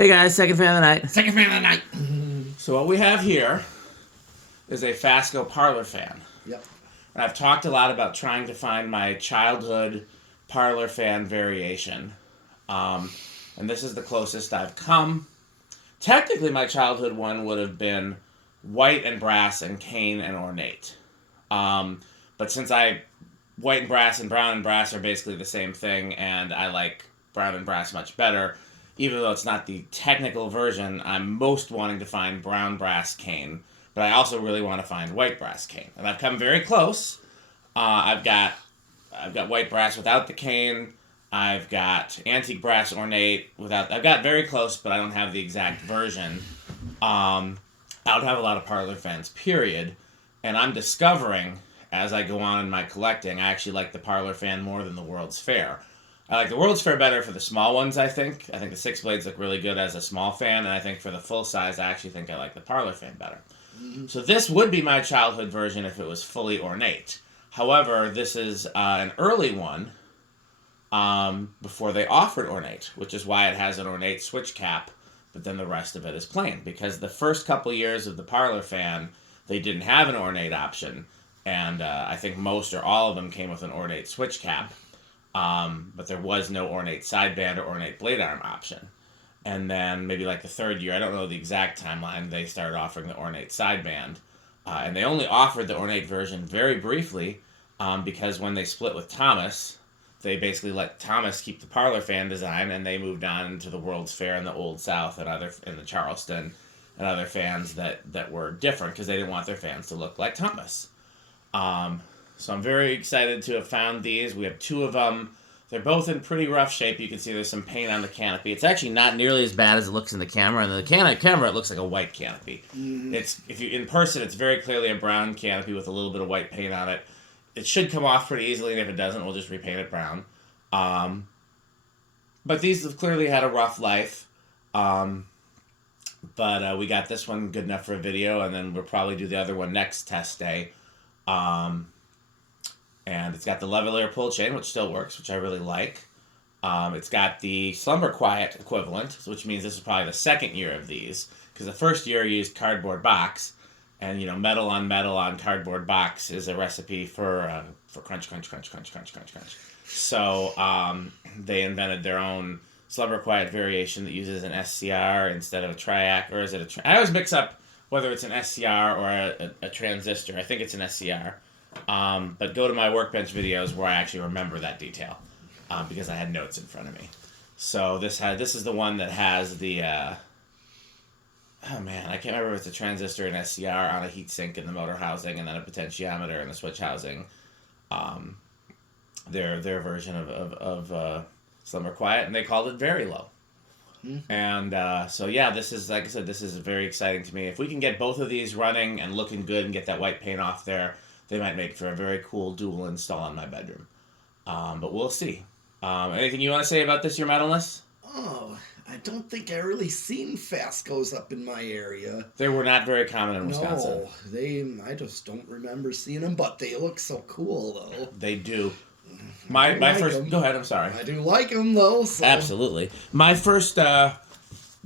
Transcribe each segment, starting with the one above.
Hey guys, second fan of the night. Second fan of the night. So what we have here is a Fasco Parlour-fan. Yep. And I've talked a lot about trying to find my childhood Parlour-fan variation. And this is the closest I've come. Technically, my childhood one would have been white and brass and cane and ornate. But since white and brass and brown and brass are basically the same thing, and I like brown and brass much better, even though it's not the technical version, I'm most wanting to find brown brass cane, but I also really want to find white brass cane. And I've come very close. I've got white brass without the cane. I've got antique brass ornate without. I've got very close, but I don't have the exact version. I don't have a lot of parlor fans, period. And I'm discovering, as I go on in my collecting, I actually like the parlor fan more than the World's Fair. I like the World's Fair better for the small ones, I think. I think the 6 blades look really good as a small fan, and I think for the full size, I actually think I like the parlor fan better. Mm-hmm. So this would be my childhood version if it was fully ornate. However, this is an early one before they offered ornate, which is why it has an ornate switch cap, but then the rest of it is plain. Because the first couple years of the parlor fan, they didn't have an ornate option, and I think most or all of them came with an ornate switch cap. But there was no ornate sideband or ornate blade arm option. And then maybe like the third year, I don't know the exact timeline, they started offering the ornate sideband. And they only offered the ornate version very briefly because when they split with Thomas, they basically let Thomas keep the parlor fan design, and they moved on to the World's Fair in the Old South and in the Charleston and other fans that were different because they didn't want their fans to look like Thomas. So I'm very excited to have found these. We have 2 of them. They're both in pretty rough shape. You can see there's some paint on the canopy. It's actually not nearly as bad as it looks in the camera. And the camera, it looks like a white canopy. Mm. If you in person, it's very clearly a brown canopy with a little bit of white paint on it. It should come off pretty easily, and if it doesn't, we'll just repaint it brown. But these have clearly had a rough life. But we got this one good enough for a video, and then we'll probably do the other one next test day. And it's got the lavalier pull chain, which still works, which I really like. It's got the slumber quiet equivalent, which means this is probably the second year of these. Because the first year I used cardboard box, and metal on cardboard box is a recipe for crunch, crunch, crunch, crunch, crunch, crunch, crunch. So they invented their own slumber quiet variation that uses an SCR instead of a triac, or is it I always mix up whether it's an SCR or a transistor. I think it's an SCR. But go to my workbench videos where I actually remember that detail because I had notes in front of me. So this is the one that has the I can't remember if it's a transistor and SCR on a heatsink in the motor housing, and then a potentiometer in the switch housing. Their version of slumber quiet, and they called it very low. Mm-hmm. And so yeah, this is, like I said, this is very exciting to me. If we can get both of these running and looking good and get that white paint off there, they might make for a very cool dual install in my bedroom. But we'll see. Anything you want to say about this, your metalness? Oh, I don't think I really seen Fascos up in my area. They were not very common in Wisconsin. No, I just don't remember seeing them, but they look so cool, though. They do. My first... Go ahead, I'm sorry. I do like them, though. So. Absolutely. My first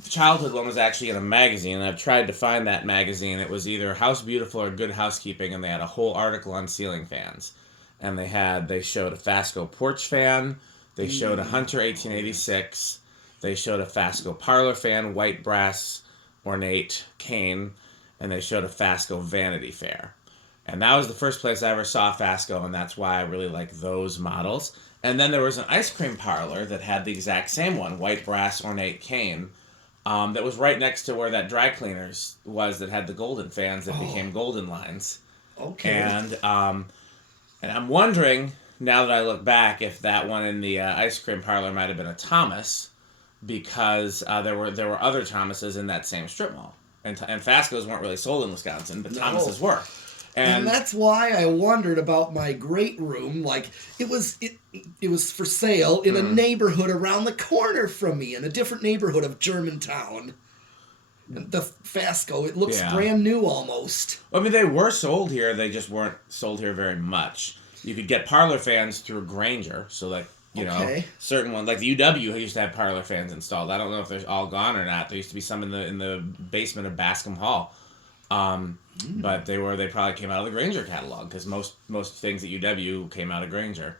childhood one was actually in a magazine, and I've tried to find that magazine. It was either House Beautiful or Good Housekeeping, and they had a whole article on ceiling fans. And they showed a Fasco porch fan, they showed a Hunter 1886, they showed a Fasco parlor fan, white brass, ornate, cane, and they showed a Fasco Vanity Fair. And that was the first place I ever saw Fasco, and that's why I really like those models. And then there was an ice cream parlor that had the exact same one, white brass, ornate, cane, that was right next to where that dry cleaners was that had the golden fans that became golden lines. Okay. And I'm wondering, now that I look back, if that one in the ice cream parlor might have been a Thomas, because there were other Thomases in that same strip mall. And Fascos weren't really sold in Wisconsin, but Thomases were. And that's why I wondered about my great room. Like, it was for sale in a neighborhood around the corner from me, in a different neighborhood of Germantown. The Fasco, it looks brand new almost. Well, I mean, they were sold here. They just weren't sold here very much. You could get parlor fans through Granger, so like You know, Okay. certain ones like the UW used to have parlor fans installed. I don't know if they're all gone or not. There used to be some in the basement of Bascom Hall, but they probably came out of the Granger catalog because most things at UW came out of Granger.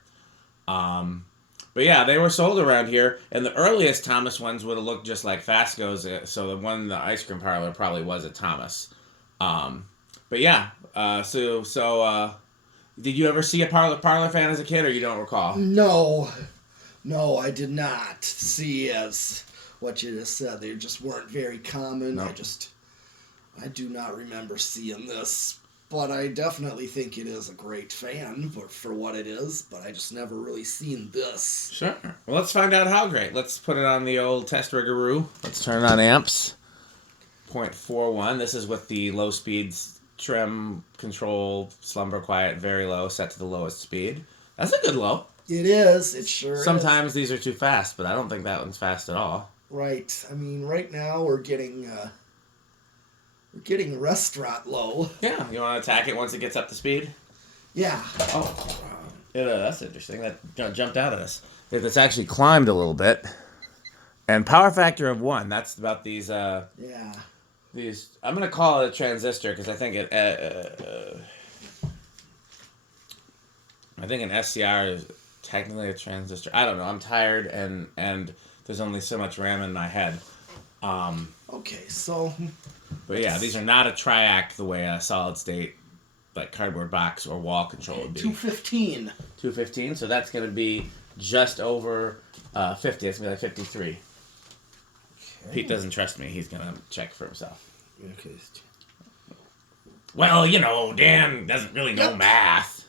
But yeah, they were sold around here, and the earliest Thomas ones would have looked just like Fasco's. So the one, the ice cream parlor, probably was a Thomas. But yeah, did you ever see a parlor fan as a kid, or you don't recall? No, I did not see as what you just said. They just weren't very common. No. I do not remember seeing this, but I definitely think it is a great fan for what it is, but I just never really seen this. Sure. Well, let's find out how great. Let's put it on the old test riggaroo. Let's turn on amps. 0.41. This is with the low speeds trim, control, slumber quiet, very low, set to the lowest speed. That's a good low. It is. It sure is. Sometimes these are too fast, but I don't think that one's fast at all. Right. I mean, right now we're getting restaurant low. Yeah. You want to attack it once it gets up to speed? Yeah. Oh. Yeah, that's interesting. That jumped out at us. It's actually climbed a little bit. And power factor of 1. That's about these... Yeah. These, I'm gonna call it a transistor because I think it. I think an SCR is technically a transistor. I don't know. I'm tired and there's only so much RAM in my head. Okay, so. But yeah, these are not a triac the way a solid state, like cardboard box or wall control would be. 215. 215. So that's gonna be just over 50. It's gonna be like 53. Pete doesn't trust me. He's going to check for himself. Okay. Well, Dan doesn't really know math.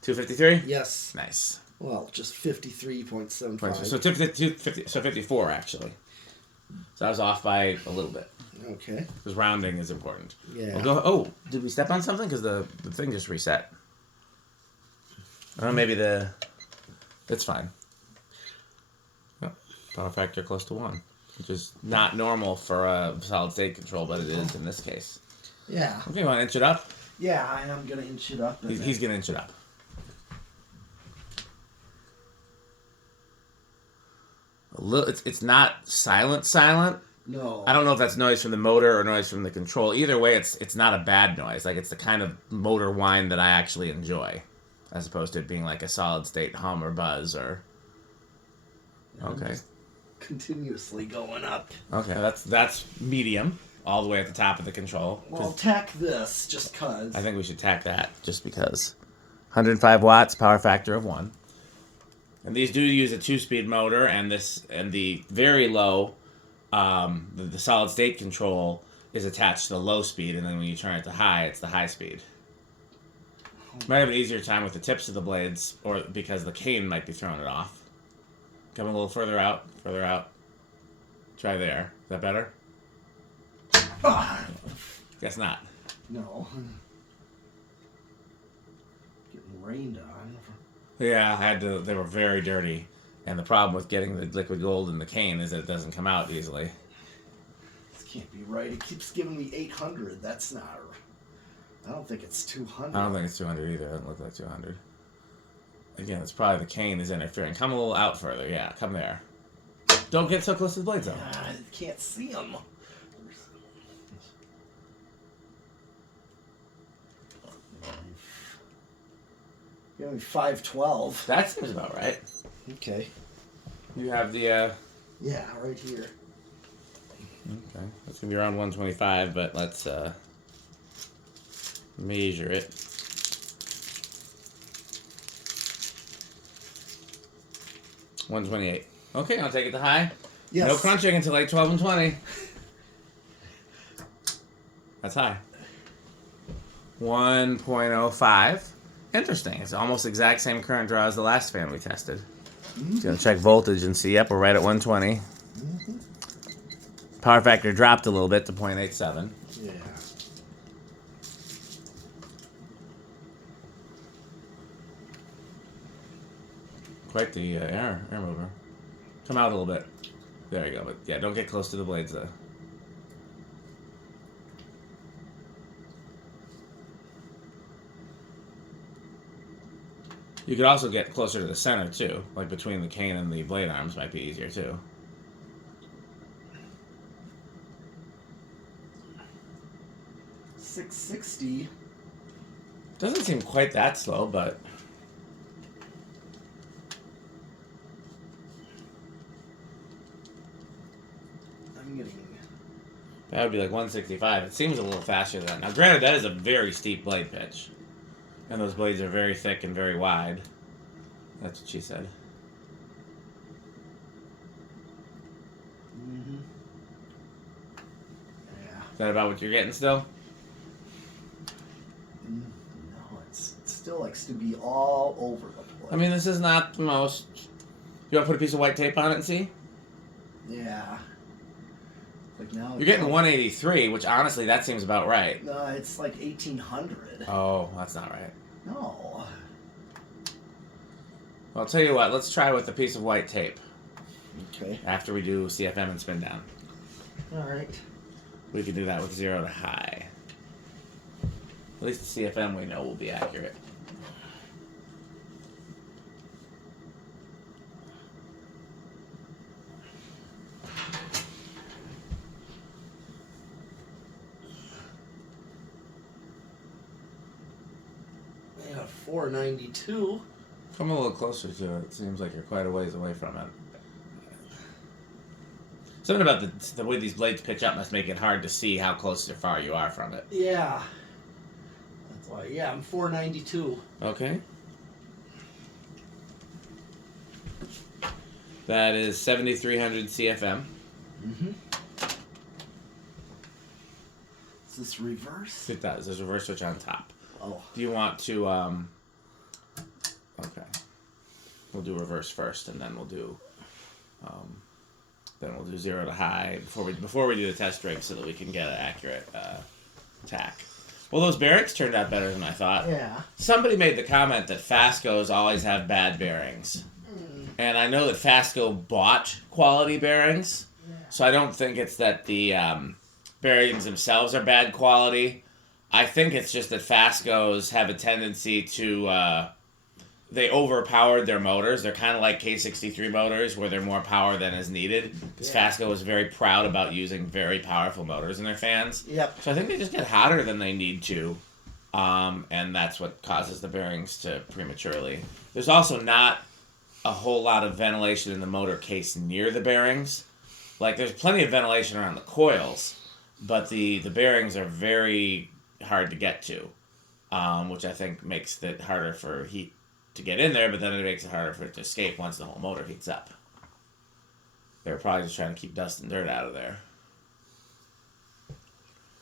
253? Yes. Nice. Well, just 53.75. So 54, actually. So I was off by a little bit. Okay. Because rounding is important. Yeah. Did we step on something? Because the thing just reset. Maybe it's fine. Oh, power factor close to 1. Which is not normal for a solid state control, but it is in this case. Yeah. Okay, you want to inch it up? Yeah, I am going to inch it up. He's going to inch it up. It's not silent. No. I don't know if that's noise from the motor or noise from the control. Either way, it's not a bad noise. Like, it's the kind of motor whine that I actually enjoy, as opposed to it being like a solid state hum or buzz or... Okay. Continuously going up. Okay, that's medium, all the way at the top of the control. Well, tack this, just cause. I think we should tack that, just because. 105 watts, power factor of 1. And these do use a 2-speed motor, and the very low, the solid state control is attached to the low speed, and then when you turn it to high, it's the high speed. Might have an easier time with the tips of the blades, or because the cane might be throwing it off. Come a little further out. Try there. Is that better? Guess not. No. Getting rained on. Yeah, they were very dirty. And the problem with getting the liquid gold in the cane is that it doesn't come out easily. This can't be right. It keeps giving me 800. That's not... I don't think it's 200. I don't think it's 200 either. It doesn't look like 200. Again, it's probably the cane is interfering. Come a little out further. Yeah, come there. Don't get so close to the blades, though. I can't see them. Give me 512. That seems about right. Okay. You have the... Yeah, right here. Okay. It's going to be around 125, but let's measure it. 128. Okay, I'll take it to high. Yes. No crunching until like 12 and 20. That's high. 1.05. Interesting. It's almost exact same current draw as the last fan we tested. Just gonna check voltage and see. Yep, we're right at 120. Power factor dropped a little bit to 0.87. Yeah. Quite the air mover. Come out a little bit. There you go. But yeah, don't get close to the blades though. You could also get closer to the center, too. Like between the cane and the blade arms might be easier, too. $660. Doesn't seem quite that slow, but... I'm getting... That would be like 165. It seems a little faster than that. Now, granted, that is a very steep blade pitch. And those blades are very thick and very wide. That's what she said. Mm-hmm. Yeah. Is that about what you're getting still? No, it still likes to be all over the place. I mean, this is not the most... You want to put a piece of white tape on it and see? Yeah. Like now You're getting 183, which honestly, that seems about right. No, it's like 1800. Oh, that's not right. No. Well, I'll tell you what, let's try with a piece of white tape. Okay. After we do CFM and spin down. Alright. We can do that with 0 to high. At least the CFM we know will be accurate. Yeah, 492. Come a little closer to it. It seems like you're quite a ways away from it. Something about the way these blades pitch up must make it hard to see how close or far you are from it. Yeah. That's why, yeah, I'm 492. Okay. That is 7,300 CFM. Mm-hmm. Is this reverse? It does. There's a reverse switch on top. Oh. Do you want to, okay. We'll do reverse first, and then we'll do, 0 to high before we do the test rig so that we can get an accurate, tack. Well, those bearings turned out better than I thought. Yeah. Somebody made the comment that Fascos always have bad bearings. And I know that Fasco bought quality bearings, so I don't think it's that the bearings themselves are bad quality. I think it's just that Fascos have a tendency to, they overpowered their motors. They're kind of like K63 motors where they're more power than is needed. Because Fasco is very proud about using very powerful motors in their fans. Yep. So I think they just get hotter than they need to. And that's what causes the bearings to prematurely. There's also not a whole lot of ventilation in the motor case near the bearings. Like, there's plenty of ventilation around the coils, but the bearings are very hard to get to, which I think makes it harder for heat to get in there, but then it makes it harder for it to escape once the whole motor heats up. They're probably just trying to keep dust and dirt out of there.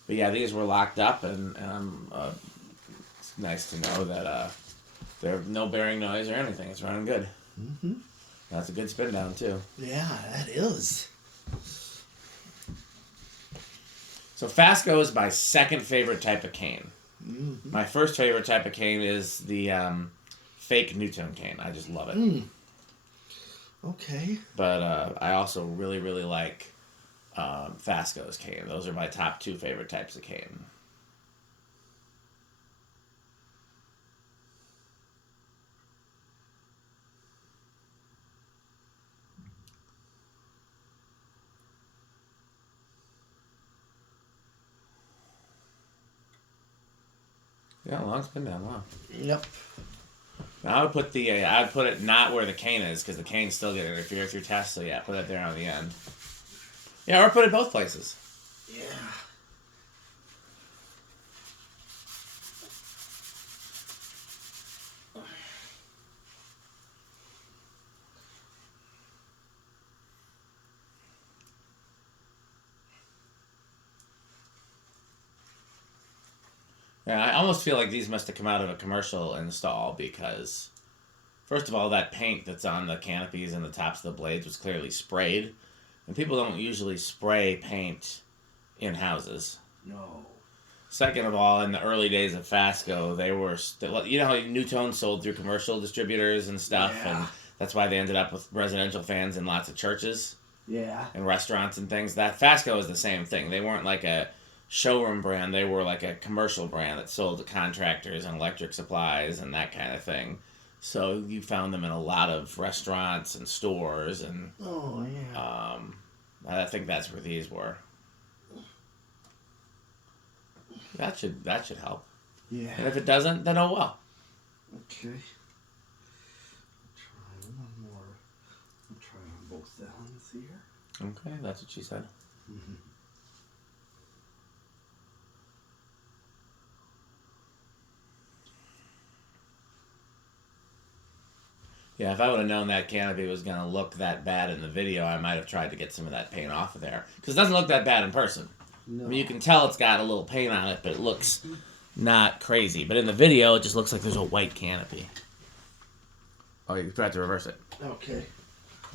But yeah, these were locked up, and it's nice to know that there's no bearing noise or anything. It's running good. Mm-hmm. That's a good spin down, too. Yeah, that is. So Fasco is my second favorite type of cane. Mm-hmm. My first favorite type of cane is the fake nutone cane. I just love it. Okay. But I also really, really like Fasco's cane. Those are my top two favorite types of cane. Yeah, long spin down. Wow. Yep. Now I would put I'd put it not where the cane is because the cane's still going to interfere with your test. So yeah, put it there on the end. Yeah, or put it both places. Yeah. Yeah, I almost feel like these must have come out of a commercial install because, first of all, that paint that's on the canopies and the tops of the blades was clearly sprayed. And people don't usually spray paint in houses. No. Second of all, in the early days of Fasco, they were, you know how Nutone sold through commercial distributors and stuff, and that's why they ended up with residential fans in lots of churches. Yeah. And restaurants and things. That Fasco is the same thing. They weren't like a showroom brand. They were like a commercial brand that sold to contractors and electric supplies and that kind of thing. So you found them in a lot of restaurants and stores, and Oh, yeah. I think that's where these were. That should help. Yeah. And if it doesn't, then oh well. Okay. Try one more. I'll try on both ends here. Okay, that's what she said. Mm-hmm. Yeah, if I would have known that canopy was going to look that bad in the video, I might have tried to get some of that paint off of there. Because it doesn't look that bad in person. No. I mean, you can tell it's got a little paint on it, but it looks not crazy. But in the video, it just looks like there's a white canopy. Oh, you tried to reverse it. Okay.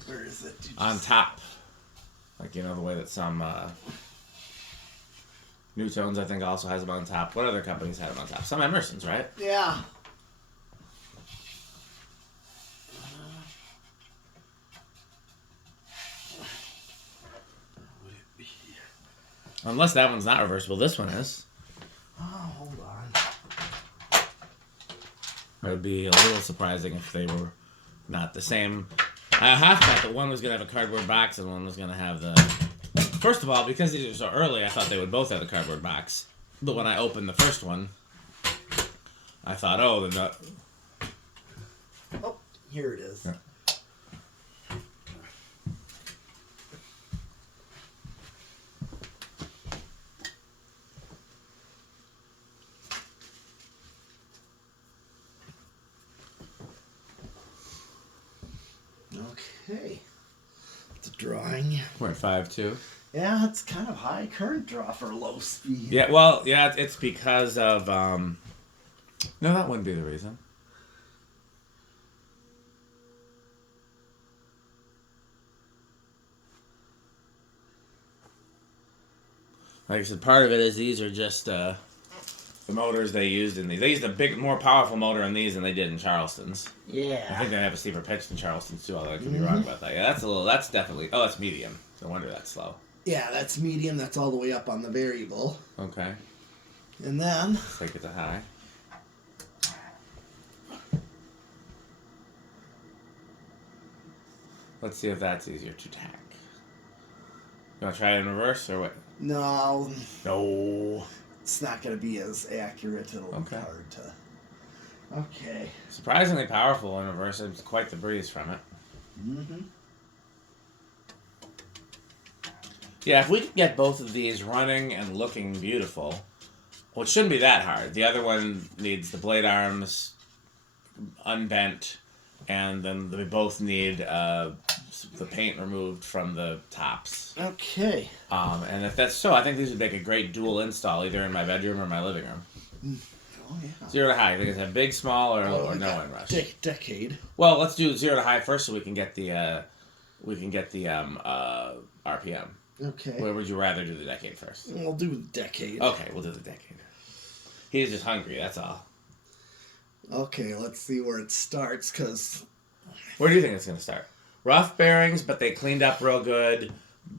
Where is it? On top. Like, you know, the way that some Nutones, I think, also has them on top. What other companies have them on top? Some Emersons, right? Yeah. Unless that one's not reversible. This one is. Oh, hold on. It would be a little surprising if they were not the same. I half thought that one was going to have a cardboard box and one was going to have the... First of all, because these are so early, I thought they would both have the cardboard box. But when I opened the first one, I thought, oh, the nut... Oh, here it is. Yeah. Okay. It's a drawing. 0.52. Yeah, it's kind of high current draw for low speed. Yeah, well, yeah, it's because of... No, that wouldn't be the reason. Like I said, part of it is these are just the motors they used in these. They used a big, more powerful motor in these than they did in Charleston's. Yeah. I think they have a steeper pitch than Charleston's too, although I could be wrong about that. Yeah, that's definitely... Oh, that's medium. No wonder that's slow. Yeah, that's medium. That's all the way up on the variable. Okay. And then... Let's take it to high. Let's see if that's easier to tack. You want to try it in reverse or what? No. No. It's not going to be as accurate. It'll be Okay. hard to... Okay. Surprisingly powerful in reverse. It's quite the breeze from it. Mm-hmm. Yeah, if we could get both of these running and looking beautiful, well, it shouldn't be that hard. The other one needs the blade arms unbent, and then they both need the paint removed from the tops. Okay. And if that's so, I think these would make a great dual install, either in my bedroom or my living room. Oh, yeah. 0 to high. You think it's a big, small, or no inrush? Decade. Well, let's do 0 to high first, so we can get the RPM. Okay. Where would you rather do the decade first? We'll do decade. Okay, we'll do the decade. He's just hungry, that's all. Okay, let's see where it starts, because... Where do you think it's going to start? Rough bearings, but they cleaned up real good.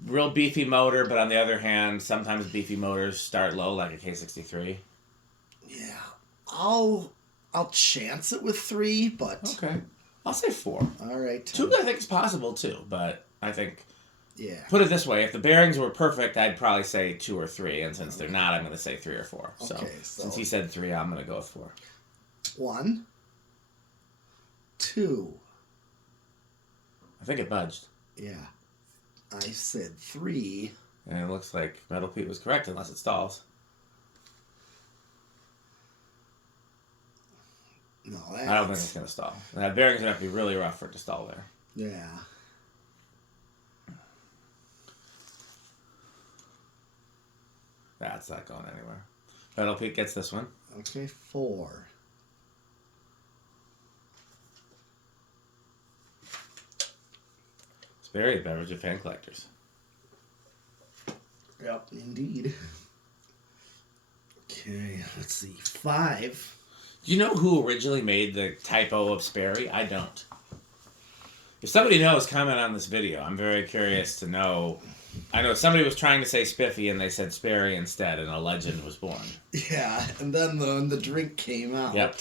Real beefy motor, but on the other hand, sometimes beefy motors start low, like a K63. Yeah. I'll chance it with 3, but... Okay. I'll say 4. All right. 2 I think is possible, too, but I think... Yeah. Put it this way, if the bearings were perfect, I'd probably say 2 or 3, and since they're not, I'm going to say 3 or 4. So, since he said 3, I'm going to go with 4. 1, 2. I think it budged. Yeah. I said 3. And it looks like Metal Pete was correct, unless it stalls. No, I don't think it's going to stall. The bearings are going to have to be really rough for it to stall there. Yeah. That's not going anywhere. Metal Pete gets this one. Okay, 4. Sperry, beverage of fan collectors. Yep, indeed. Okay, let's see. 5. Do you know who originally made the typo of Sperry? I don't. If somebody knows, comment on this video. I'm very curious to know. I know somebody was trying to say Spiffy and they said Sperry instead, and a legend was born. Yeah, and then the drink came out. Yep.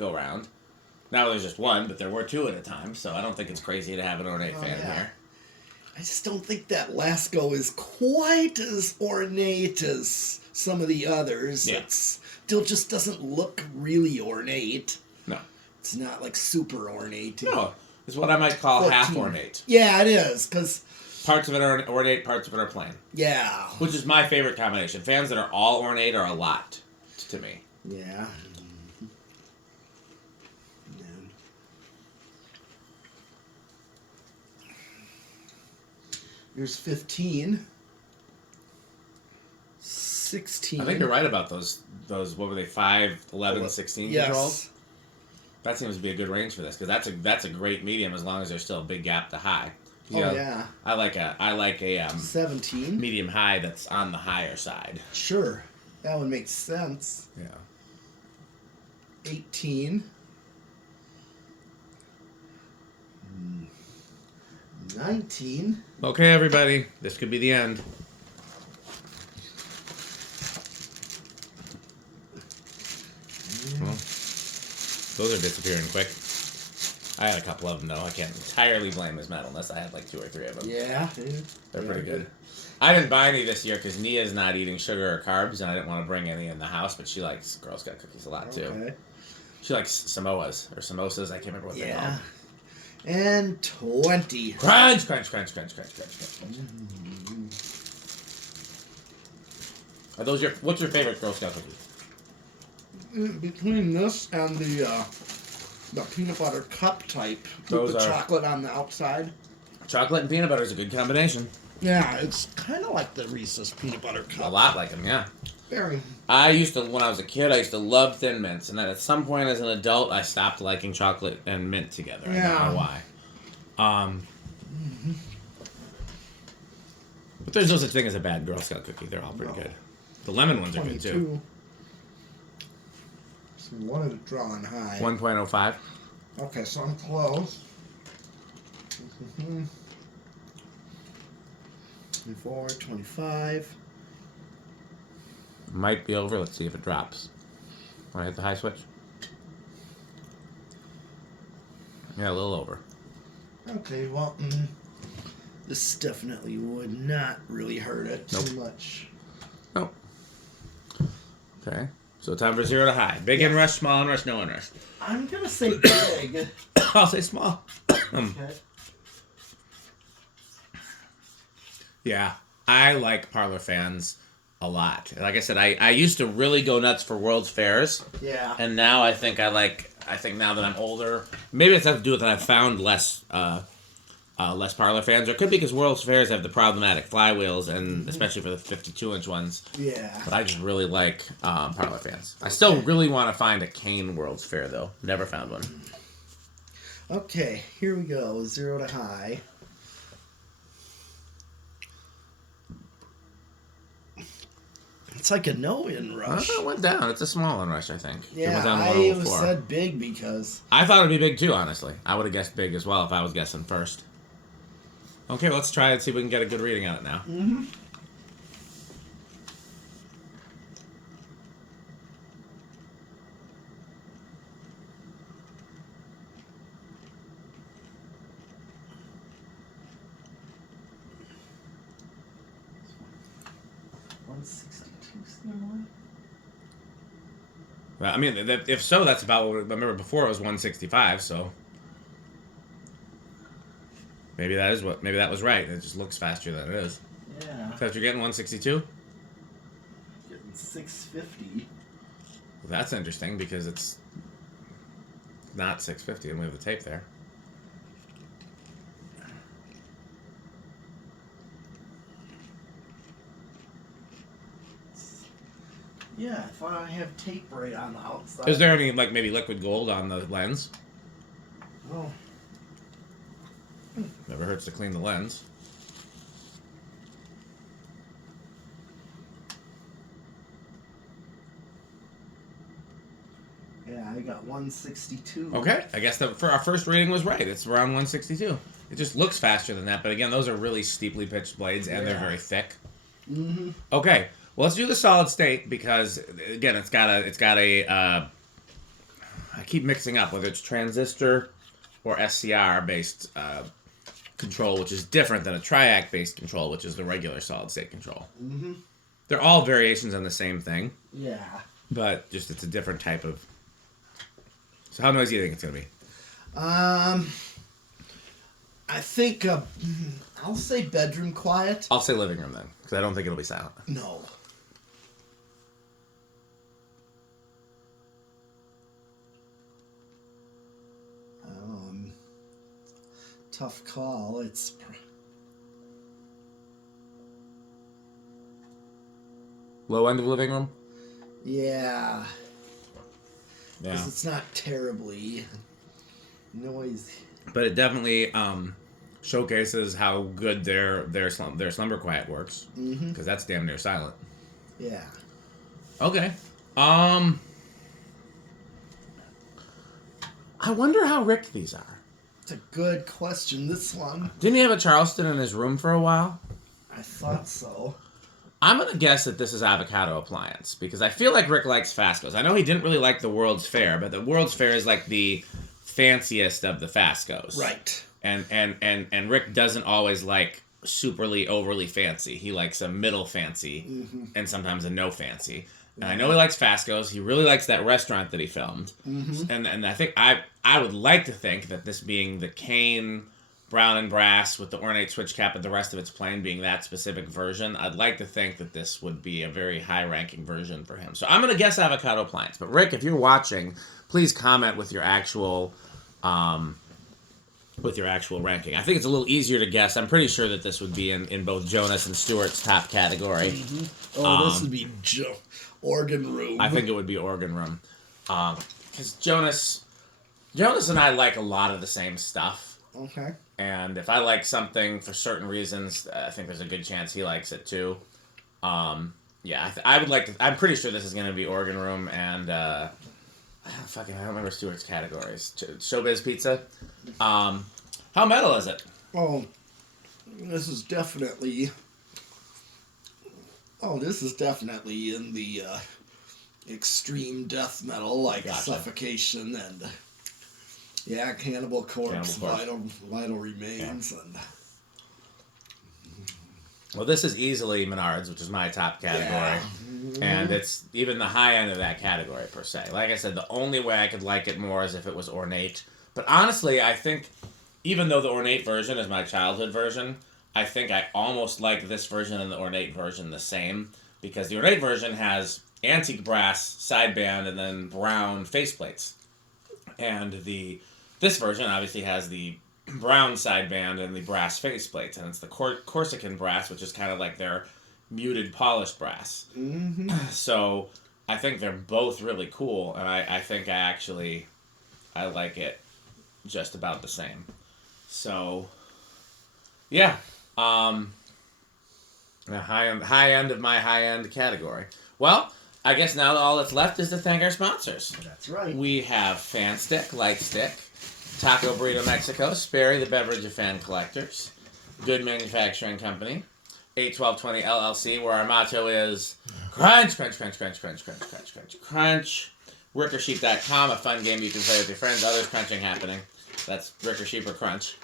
go round. Now there's just one, but there were two at a time, so I don't think it's crazy to have an ornate fan here. I just don't think that Lasco is quite as ornate as some of the others. Yeah. It still just doesn't look really ornate. No. It's not like super ornate. No. It's what I might call 14. half ornate. Yeah, it is, because... Parts of it are ornate, parts of it are plain. Yeah. Which is my favorite combination. Fans that are all ornate are a lot to me. Yeah. Here's 15. 16. I think you're right about those what were they, 5, 11, 16 yes. controls? That seems to be a good range for this, because that's a great medium as long as there's still a big gap to high. Yeah. I like a 17. medium high that's on the higher side. Sure. That would make sense. Yeah. 18. 19. Okay, everybody, this could be the end. Well, those are disappearing quick. I had a couple of them, though. I can't entirely blame his metalness. I had like 2 or 3 of them. Yeah. They're pretty good. I didn't buy any this year because Nia's not eating sugar or carbs, and I didn't want to bring any in the house, but she likes Girl Scout cookies a lot, too. Okay. She likes Samoas, or samosas. I can't remember what they're called. And 20. Crunch, crunch, crunch, crunch, crunch, crunch, crunch. Are those what's your favorite Girl Scout cookie? Between this and the peanut butter cup type with the chocolate on the outside. Chocolate and peanut butter is a good combination. Yeah, it's kind of like the Reese's peanut butter cup. A lot like them, yeah. Very. When I was a kid, I used to love Thin Mints, and then at some point as an adult, I stopped liking chocolate and mint together. Yeah. I don't know why. But there's no such thing as a bad Girl Scout cookie. They're all pretty good. The lemon ones are good, too. So what is it drawing high? 1.05. Okay, so I'm close. 24, 25. Might be over. Let's see if it drops. Want to hit the high switch? Yeah, a little over. Okay, well, this definitely would not really hurt it too much. Nope. Okay, so time for 0 to high. Big inrush, small inrush, no inrush. I'm going to say big. I'll say small. Okay. Yeah, I like parlor fans a lot. Like I said, I used to really go nuts for World's Fairs. Yeah. And now I think now that I'm older, maybe it's have to do with that I've found less parlor fans, or it could be because World's Fairs have the problematic flywheels, and especially for the 52-inch ones. Yeah. But I just really like parlor fans. I still really want to find a cane World's Fair, though. Never found one. Okay, here we go. 0 to high. It's like a no inrush. It went down. It's a small inrush, I think. Yeah, it went down to I 104. said big because... I thought it would be big, too, honestly. I would have guessed big as well if I was guessing first. Okay, let's try and see if we can get a good reading on it now. Mm-hmm. Well, I mean, if so, that's about what I remember before. It was 165, so maybe that was right. It just looks faster than it is. Yeah. So if you're getting 162, getting 650. Well, that's interesting because it's not 650, and we have the tape there. Yeah, if I have tape right on the outside. Is there any, like, maybe liquid gold on the lens? Oh. Never hurts to clean the lens. Yeah, I got 162. Okay, I guess for our first reading was right. It's around 162. It just looks faster than that, but again, those are really steeply pitched blades, and they're very thick. Mm-hmm. Okay, well, let's do the solid state because again, it's got a. I keep mixing up whether it's transistor or SCR based control, which is different than a triac based control, which is the regular solid state control. Mm-hmm. They're all variations on the same thing. Yeah. But just it's a different type of. So how noisy do you think it's gonna be? I think I'll say bedroom quiet. I'll say living room then, because I don't think it'll be silent. No. Tough call. It's Low end of living room? yeah. Yeah. Because it's not terribly noisy. But it definitely showcases how good their slumber quiet works. Because that's damn near silent. Yeah. Okay. I wonder how Rick these are. It's a good question. This one. Didn't he have a Charleston in his room for a while? I thought so. I'm going to guess that this is avocado appliance because I feel like Rick likes Fascos. I know he didn't really like the World's Fair, but the World's Fair is like the fanciest of the Fascos. Right. And Rick doesn't always like superly overly fancy. He likes a middle fancy and sometimes a no fancy. And I know he likes Fascos. He really likes that restaurant that he filmed. And I think I would like to think that this being the cane brown and brass with the ornate switch cap and the rest of its plain being that specific version, I'd like to think that this would be a very high-ranking version for him. So I'm going to guess avocado appliance. But Rick, if you're watching, please comment with your actual ranking. I think it's a little easier to guess. I'm pretty sure that this would be in both Jonas and Stewart's top category. This would be organ room. I think it would be organ room. Because Jonas and I like a lot of the same stuff. Okay. And if I like something for certain reasons, I think there's a good chance he likes it too. Yeah, I would like to. I'm pretty sure this is going to be organ room and I don't remember Stewart's categories. Showbiz pizza. How metal is it? Oh, this is definitely. Oh, this is definitely in the extreme death metal, like suffocation and. Yeah, Cannibal Corpse, Vital Remains, and... Well, this is easily Menards, which is my top category. Yeah. And it's even the high end of that category, per se. Like I said, the only way I could like it more is if it was ornate. But honestly, I think, even though the ornate version is my childhood version, I think I almost like this version and the ornate version the same. Because the ornate version has antique brass sideband and then brown faceplates. And this version obviously has the brown sideband and the brass faceplates, and it's the Corsican brass, which is kind of like their muted polished brass. So I think they're both really cool, and I think I like it just about the same. So yeah, the high end of my high end category. Well, I guess now all that's left is to thank our sponsors. That's right. We have Fan Stick, Light Stick, Taco Burrito Mexico, Sperry, the Beverage of Fan Collectors, Good Manufacturing Company, 81220 LLC, where our motto is crunch, crunch, crunch, crunch, crunch, crunch, crunch, crunch, crunch. Rickersheep.com, a fun game you can play with your friends. Others crunching happening. That's Rickersheep or Crunch.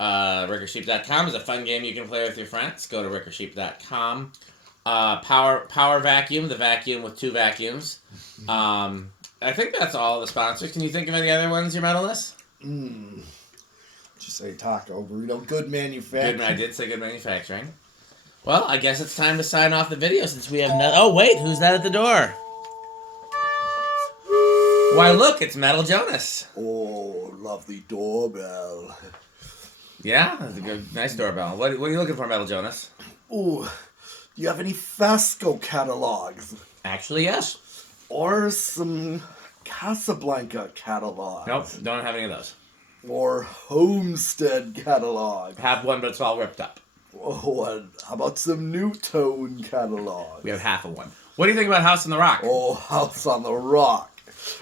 Rickersheep.com is a fun game you can play with your friends. Go to Rickersheep.com. Power Vacuum, the vacuum with two vacuums. I think that's all the sponsors. Can you think of any other ones, your medalists? Just say Taco Burrito. Good Manufacturing. I did say Good Manufacturing. Well, I guess it's time to sign off the video since we have no... Oh, wait, who's that at the door? Why, look, it's Metal Jonas. Oh, lovely doorbell. Yeah, that's a good, nice doorbell. What are you looking for, Metal Jonas? Ooh, do you have any Fasco catalogs? Actually, yes. Or some Casablanca catalogs? Nope, don't have any of those. Or Homestead catalogs? Have one, but it's all ripped up. Oh, and how about some Nutone catalogs? We have half of one. What do you think about House on the Rock? Oh, House on the Rock.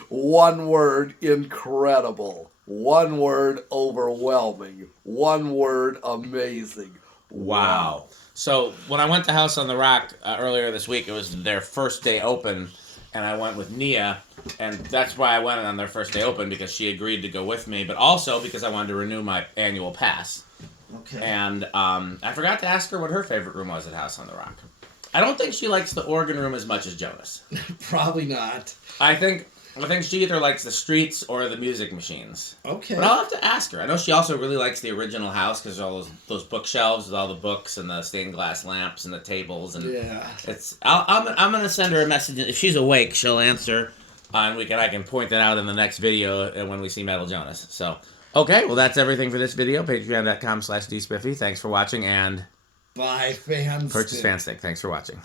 One word, incredible. One word, overwhelming. One word, amazing. Wow. So when I went to House on the Rock earlier this week, it was their first day open, and I went with Nia, and that's why I went on their first day open, because she agreed to go with me, but also because I wanted to renew my annual pass. Okay. And I forgot to ask her what her favorite room was at House on the Rock. I don't think she likes the organ room as much as Jonas. Probably not. I think she either likes the streets or the music machines. Okay. But I'll have to ask her. I know she also really likes the original house because all those bookshelves with all the books and the stained glass lamps and the tables, and Yeah. I'm gonna send her a message. If she's awake, she'll answer, and I can point that out in the next video when we see Metal Jonas. So okay, well that's everything for this video. Patreon.com/dspiffy. Thanks for watching, and Bye, fans. purchase Fanstick. Thanks for watching.